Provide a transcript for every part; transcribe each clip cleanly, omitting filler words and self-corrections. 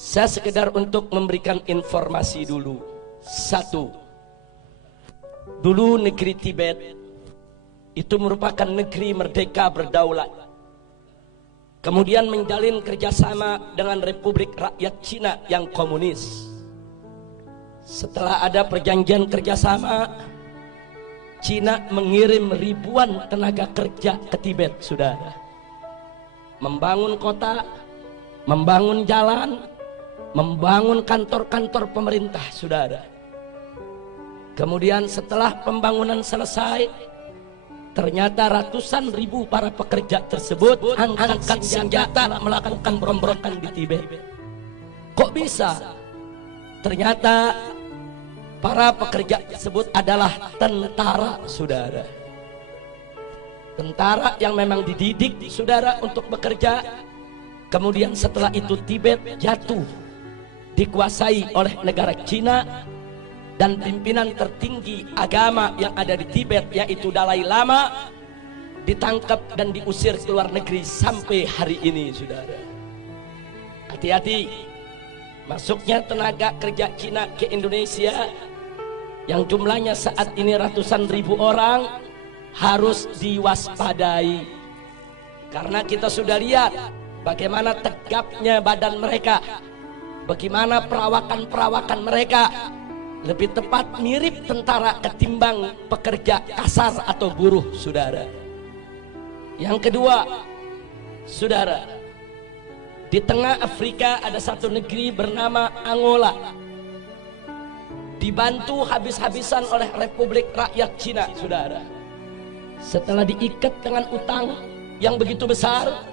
Saya sekedar untuk memberikan informasi dulu. Satu, dulu negeri Tibet itu merupakan negeri merdeka berdaulat. Kemudian menjalin kerjasama dengan Republik Rakyat Cina yang komunis. Setelah ada perjanjian kerjasama, Cina mengirim ribuan tenaga kerja ke Tibet, saudara. Membangun kota, membangun jalan, membangun kantor-kantor pemerintah, saudara. Kemudian setelah pembangunan selesai, ternyata ratusan ribu para pekerja tersebut angkat senjata melakukan pemberontakan di Tibet. Kok bisa? Ternyata para pekerja tersebut adalah tentara, saudara. Tentara yang memang dididik, saudara, untuk bekerja. Kemudian setelah itu Tibet jatuh, dikuasai oleh negara Cina, dan pimpinan tertinggi agama yang ada di Tibet, yaitu Dalai Lama, ditangkap dan diusir ke luar negeri sampai hari ini, saudara. Hati-hati, masuknya tenaga kerja Cina ke Indonesia yang jumlahnya saat ini ratusan ribu orang harus diwaspadai, karena kita sudah lihat bagaimana tegapnya badan mereka, bagaimana perawakan mereka. Lebih tepat mirip tentara ketimbang pekerja kasar atau buruh, saudara. Yang kedua, saudara, di tengah Afrika ada satu negeri bernama Angola, dibantu habis-habisan oleh Republik Rakyat Cina, saudara. Setelah diikat dengan utang yang begitu besar,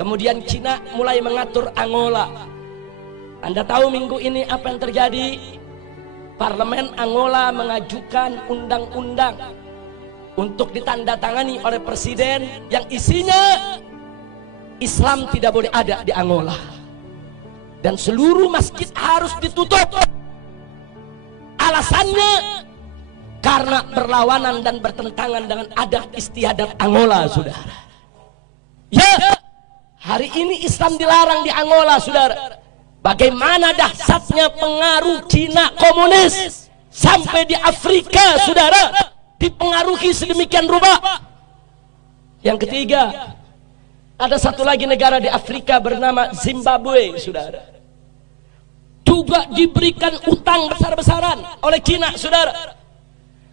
kemudian Cina mulai mengatur Angola. Anda tahu minggu ini apa yang terjadi? Parlemen Angola mengajukan undang-undang untuk ditandatangani oleh presiden yang isinya Islam tidak boleh ada di Angola, dan seluruh masjid harus ditutup. Alasannya karena berlawanan dan bertentangan dengan adat istiadat Angola, saudara. Ya, hari ini Islam dilarang di Angola, saudara. Bagaimana dahsyatnya pengaruh Cina komunis sampai di Afrika, saudara, dipengaruhi sedemikian rupa. Yang ketiga, ada satu lagi negara di Afrika bernama Zimbabwe, saudara, juga diberikan utang besar-besaran oleh Cina, saudara.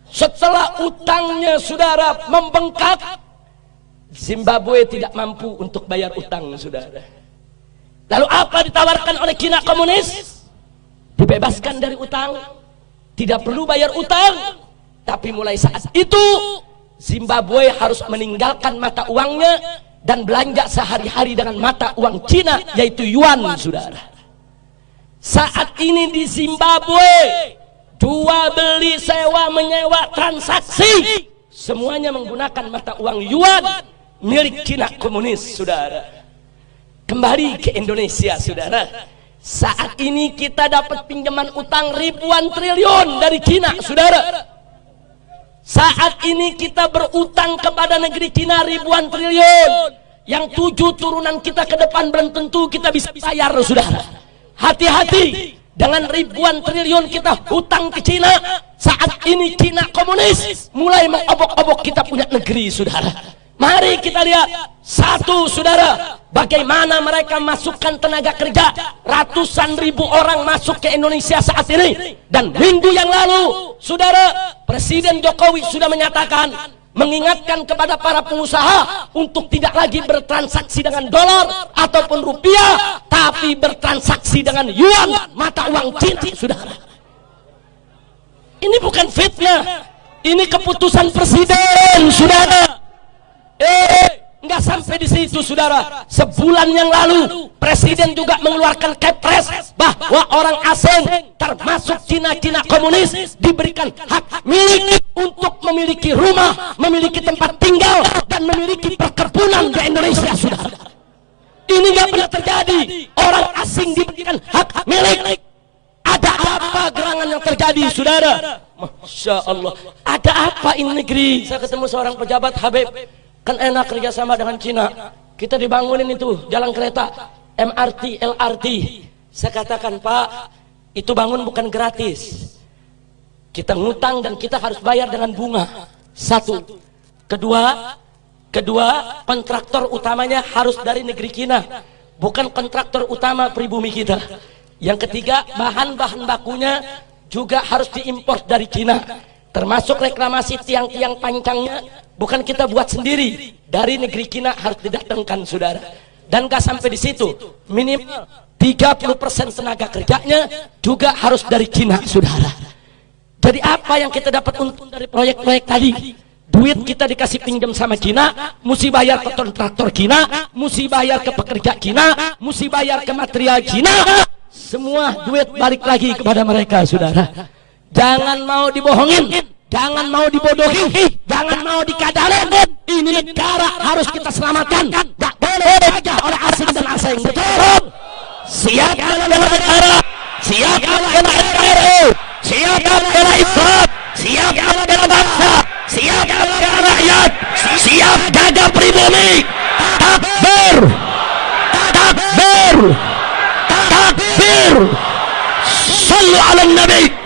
Setelah utangnya, saudara, membengkak, Zimbabwe tidak mampu untuk bayar utang, saudara. Lalu apa ditawarkan oleh Cina komunis? Dibebaskan dari utang, tidak perlu bayar utang. Tapi mulai saat itu Zimbabwe harus meninggalkan mata uangnya dan belanja sehari-hari dengan mata uang Cina, yaitu yuan, saudara. Saat ini di Zimbabwe, jual beli, sewa menyewa, transaksi semuanya menggunakan mata uang yuan milik Cina komunis, saudara. Kembali ke Indonesia, saudara. Saat ini kita dapat pinjaman utang ribuan triliun dari Cina, saudara. Saat ini kita berutang kepada negeri Cina ribuan triliun, yang 7 turunan kita ke depan belum tentu kita bisa bayar, saudara. Hati-hati dengan ribuan triliun kita hutang ke Cina. Saat ini Cina komunis mulai mengobok-obok kita punya negeri, saudara. Mari kita lihat satu, saudara, bagaimana mereka masukkan tenaga kerja. Ratusan ribu orang masuk ke Indonesia saat ini. Dan minggu yang lalu, saudara, Presiden Jokowi sudah menyatakan, mengingatkan kepada para pengusaha untuk tidak lagi bertransaksi dengan dolar ataupun rupiah, tapi bertransaksi dengan yuan, mata uang Cina, saudara. Ini bukan fitnah, ini keputusan presiden, saudara. Nggak sampai di situ, saudara. Sebulan yang lalu presiden juga mengeluarkan kepres bahwa orang asing termasuk Cina komunis diberikan hak milik untuk memiliki rumah, memiliki tempat tinggal, dan memiliki perkebunan di Indonesia, saudara. Ini nggak pernah terjadi. Orang asing diberikan hak milik. Ada apa gerangan yang terjadi, saudara? Masya Allah. Ada apa ini negeri? Saya ketemu seorang pejabat, Habib, kan enak kerjasama dengan Cina. Kita dibangunin itu jalan kereta, MRT, LRT. Saya katakan, Pak, itu bangun bukan gratis. Kita ngutang dan kita harus bayar dengan bunga. Satu. Kedua, kontraktor utamanya harus dari negeri Cina, bukan kontraktor utama pribumi kita. Yang ketiga, bahan-bahan bakunya juga harus diimpor dari Cina, termasuk reklamasi tiang-tiang pancangnya bukan kita buat sendiri, dari negeri Cina harus didatangkan, saudara. Dan gak sampai di situ, minimal 30% tenaga kerjanya juga harus dari Cina, saudara. Jadi apa yang kita dapat untung dari proyek-proyek tadi? Duit kita dikasih pinjam sama Cina, mesti bayar ke kontraktor Cina, mesti bayar ke pekerja Cina, mesti bayar ke material Cina. Semua duit balik lagi kepada mereka, saudara. Jangan mau dibohongin, jangan mau dibodohi, jangan mau dikadalin. Ini negara harus kita selamatkan. Gak boleh aja oleh asing dan asing. Betul. Siap bela negara, siap bela NKRI, siap bela Islam, siap bela bangsa, siap bela rakyat, siap jaga pribumi. Takbir, takbir, takbir. Sallu ala Nabi.